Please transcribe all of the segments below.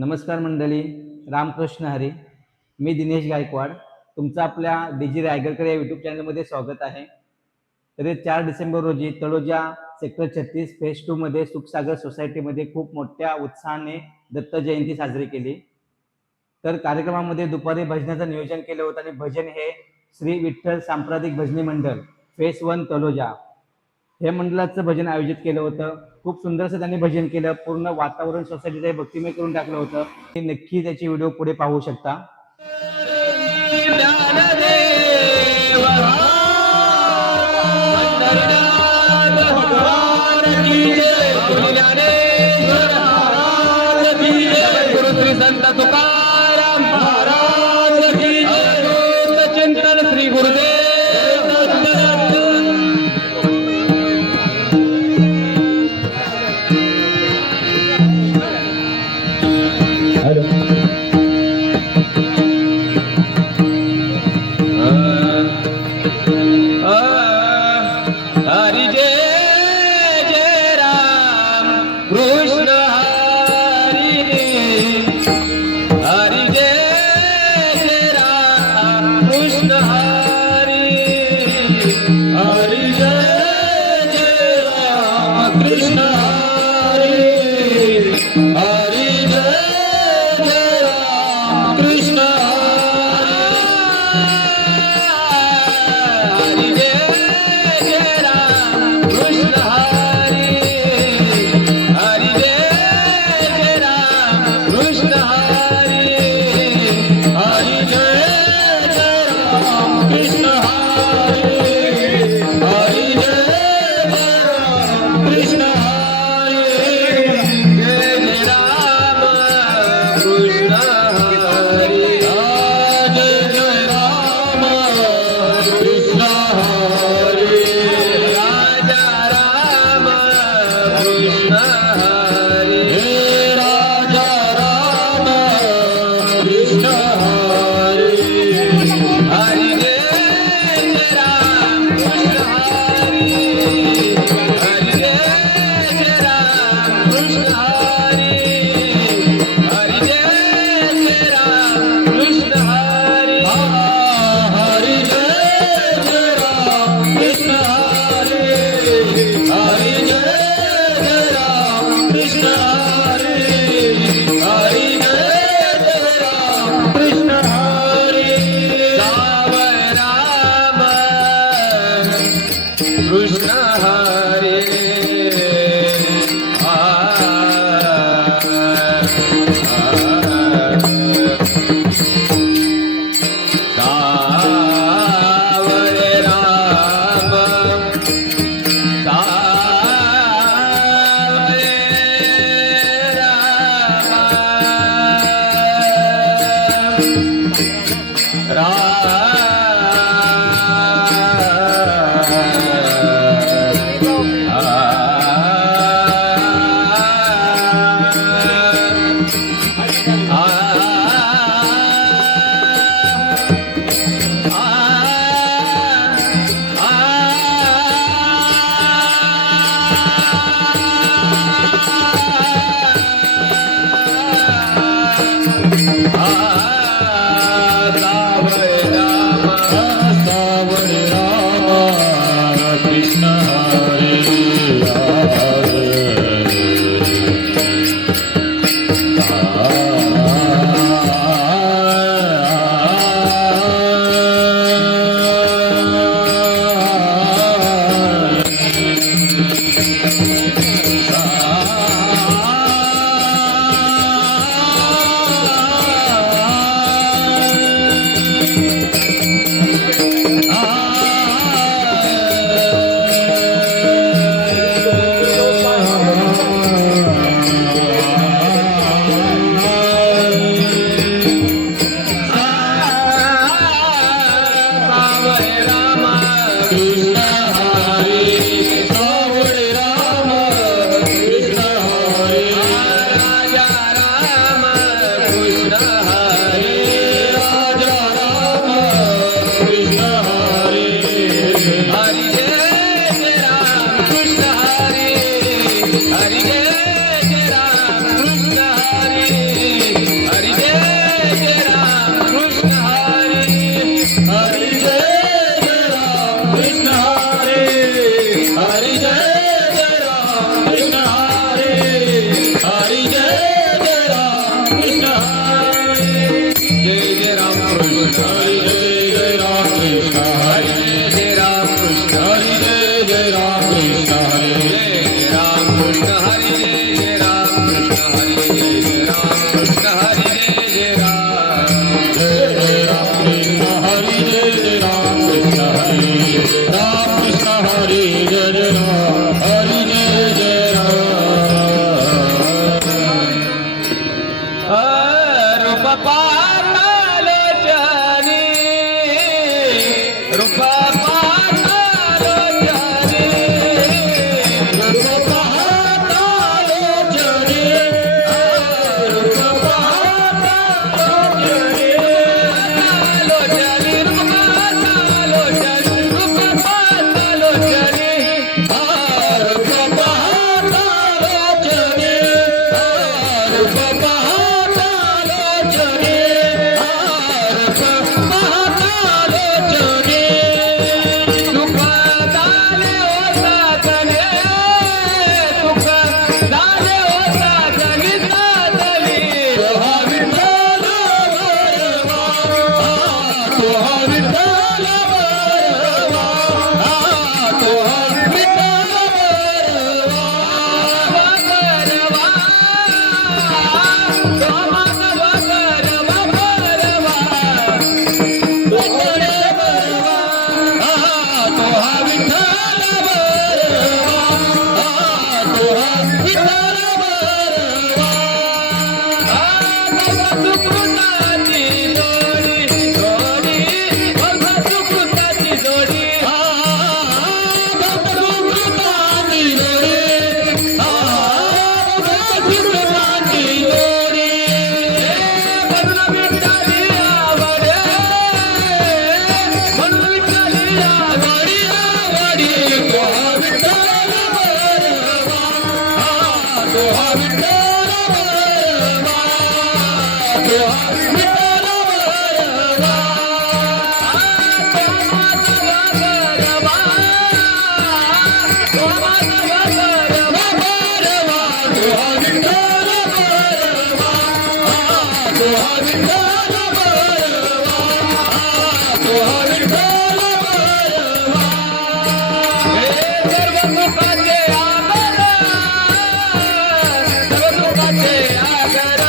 नमस्कार मंडळी, रामकृष्ण हरी. मी दिनेश गायकवाड. तुमचं आपल्या डीजी रायगडकर या यूट्यूब चॅनलमध्ये स्वागत आहे. तर 4 डिसेंबर रोजी तळोजा सेक्टर 36 फेज 2 मध्ये सुखसागर सोसायटीमध्ये खूप मोठ्या उत्साहाने दत्त जयंती साजरी केली. तर कार्यक्रमामध्ये दुपारी भजनाचं नियोजन केलं होतं आणि भजन हे श्री विठ्ठल सांप्रदायिक भजनी मंडळ फेज 1 तळोजा हे मंडळाचं भजन आयोजित केलं होतं. खूप सुंदरसं त्यांनी भजन केलं. पूर्ण वातावरण सोसायटीचं भक्तिमय करून टाकलं होतं. नक्की त्याची व्हिडिओ पुढे पाहू शकता. संत तुकाराम महाराज की चिंतन श्री गुरुदेव. हरि जय जय राम कृष्ण हरि हरि जय जय राम कृष्ण हरि हरि जय जय राम कृष्ण हरि हरि जय जय राम कृष्ण हरि जय रूप पातालोचनी रूप पातालोचनी रूप पातालोचनी रूप पातालोचनी लोचनी रूप पातालोचनी रूप पातालोचनी रूप पातालोचनी रूप पातालोचनी सुख झाले ओ साधने सुख झाले ओ साधनी साधली हा विठ्ठल बरवा तो हा विठ्ठल बरवा तो हा विठ्ठल बरवा तो मानव बरवा बरवा तो हा विठ्ठल बरवा तो हा विठ्ठल बरवा सुकृताची जोडी जोडी सुकृताची जोडी सुकृताची जोडी म्हणून विठ्ठली आवडे म्हणून विठ्ठली आवडी आवडी तो हा विठ्ठल बरवा तो हा विठ्ठल बरवा तो हा विठ्ठल बरवा तो मानव बरवा तो मानव बरवा बरवा तो हा विठ्ठल बरवा तो हा विठ्ठल बरवा तो हा विठ्ठल बरवा हे सर्व सुखाचे आगर सर्व सुखाचे आगर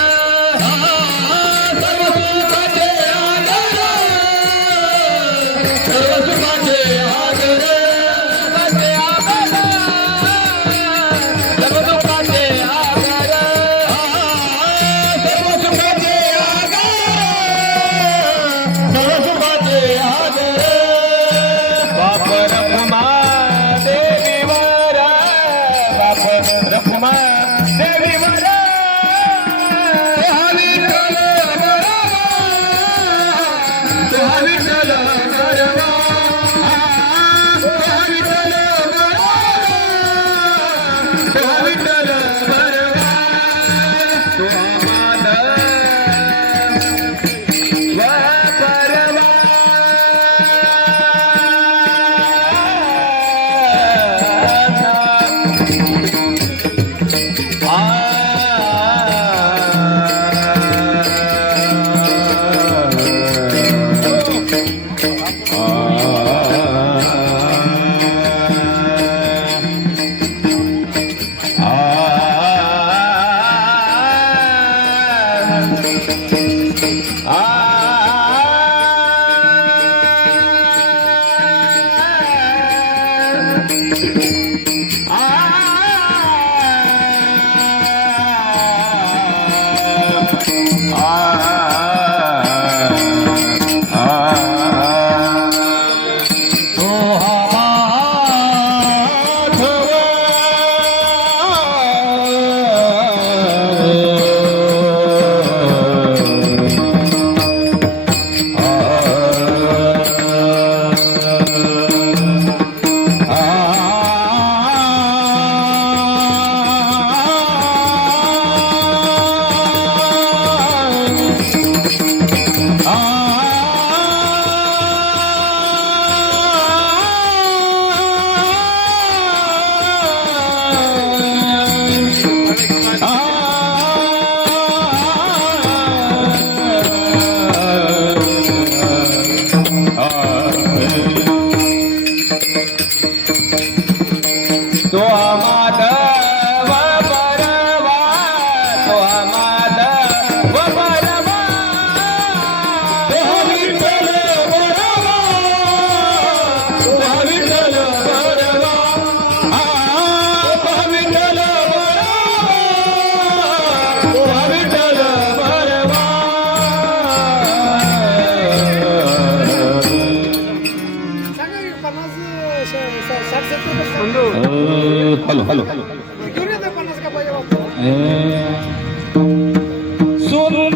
सर्व सुखाचे आगर सर्व सुखाचे आगर सर्व सुखाचे आगर सर्व सुखाचे आगर सर्व सुखाचे आगर बाप रखुमा देवीवर बाप रखुमा देवीवर हा विठ्ठल बरवा तो हा विठ्ठल बरवा तो हा विठ्ठल बरवा तो हा विठ्ठल बरवा तो हा माधव परवा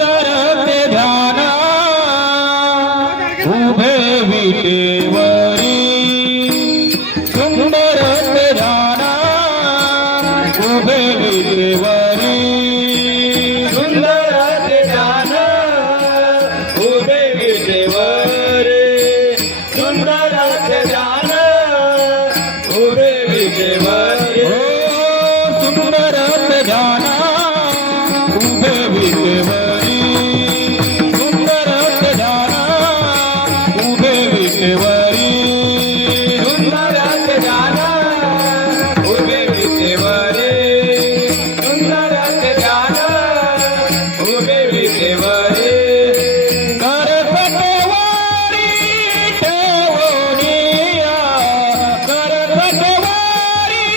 सुंदर ते ध्यान उभे विटेवरी सुंदर ते ध्यान उभे विटेवरी सुंदर ते ध्यान उभे विटेवरी सुंदर ते ध्यान उभे विटेवरी सुंदर ते ध्यान उभे विटेवरी सुंदर ते ध्यान उभे विटेवरी सुंदर ते ध्यान उभे विटेवरी सुंदर ते ध्यान उभे विटेवरी करपटवारी ठेवोनिया करपटवारी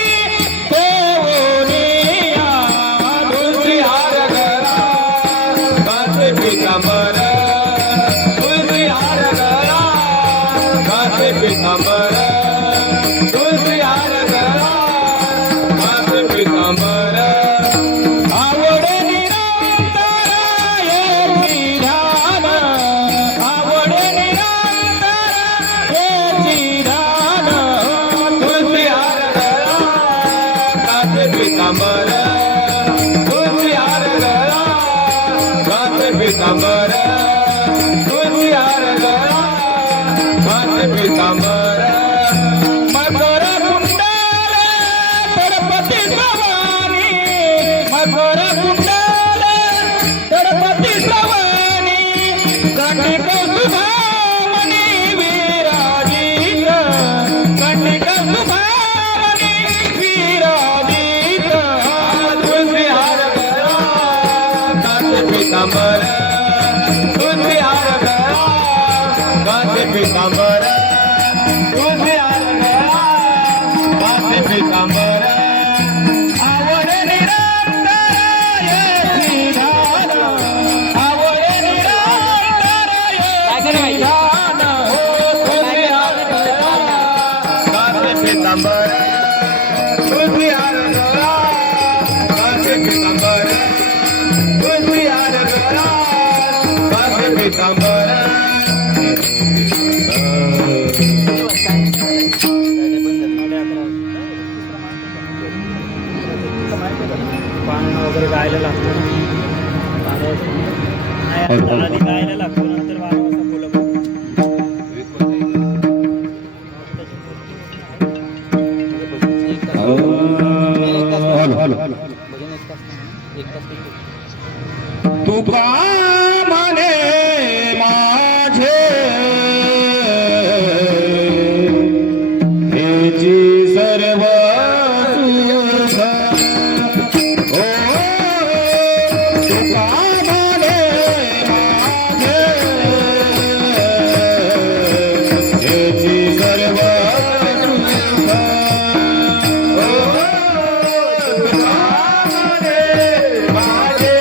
ठेवोनिया तुलसी हार गळा गाते पितांबर तुलसी हार गळा गाते पितांबर तुलसी हार गळा गाते पितांबर आवड निरंतरायची ध्यान आवड निरंतरायची ध्यान तुलसी हार गळा गाते पितांबर तुलसी हार गळा गाते पितांबर तुलसी हार गळा गाते पितांबर मकर कुंडल गणपती भवानी मकर कुंडल गणपती भवानी कंडिक सुभामणी विराजित कंडिक सुभामणी विराजित तुलसी हार गळा गाते पितांबर तुलसी हार गळा गाते पितांबर तुलसी हार गळा गाते पितांबर आवड निरंतरायची ध्यान आवड निरंतरायची ध्यान तुलसी हार गळा गाते पितांबर तुलसी हार गळा गाते पितांबर तुलसी हार गळा गाते पितांबर पान वगैरे गायला लागतो आधी गायला लागतो नंतर बारा वाजता बोलत तुका म्हणे माझे हेची सर्व सुख ओ तुका म्हणे माझे हेची सर्व सुख ओ तुका म्हणे माझे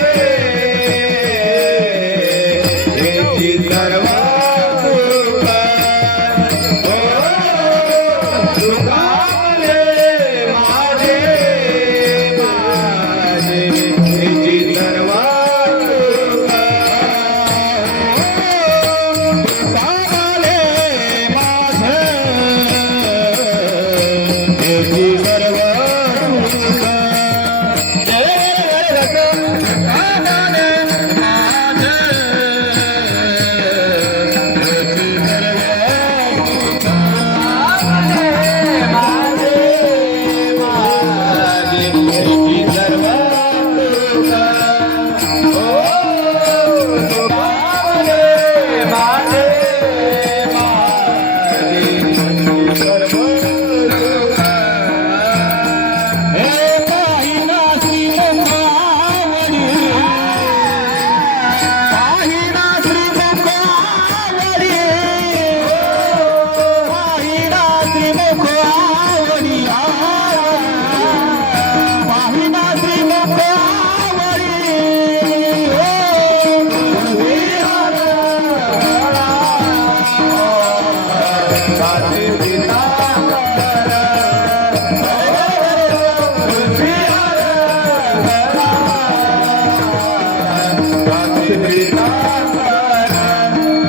निराकार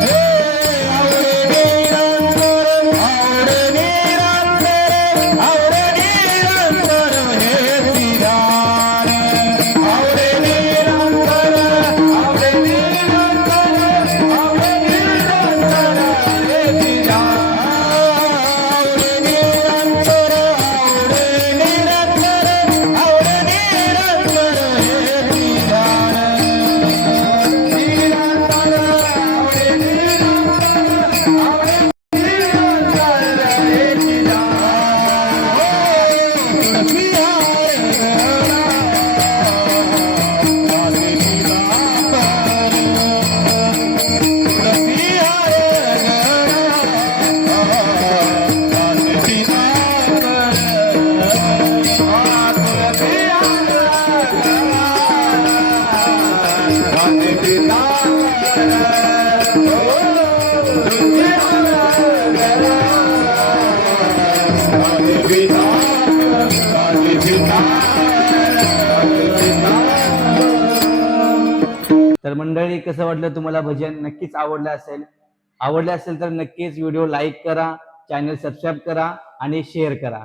हे आवडे निरंतर आवडे निरंतर हे श्रीराम आवडे निरंतर आवडे निरंतर आवडे निरंतर हे श्रीराम आवडे निरंतर आवडे निरंतर आवडे निरंतर हे श्रीराम निरंतर आवडे निरंतर आवडे निरंतर हे श्रीराम तर मंडळी, कसं वाटलं तुम्हाला भजन? नक्कीच आवडलं असेल तर नक्कीच व्हिडिओ लाईक करा, चॅनल सबस्क्राईब करा आणि शेअर करा.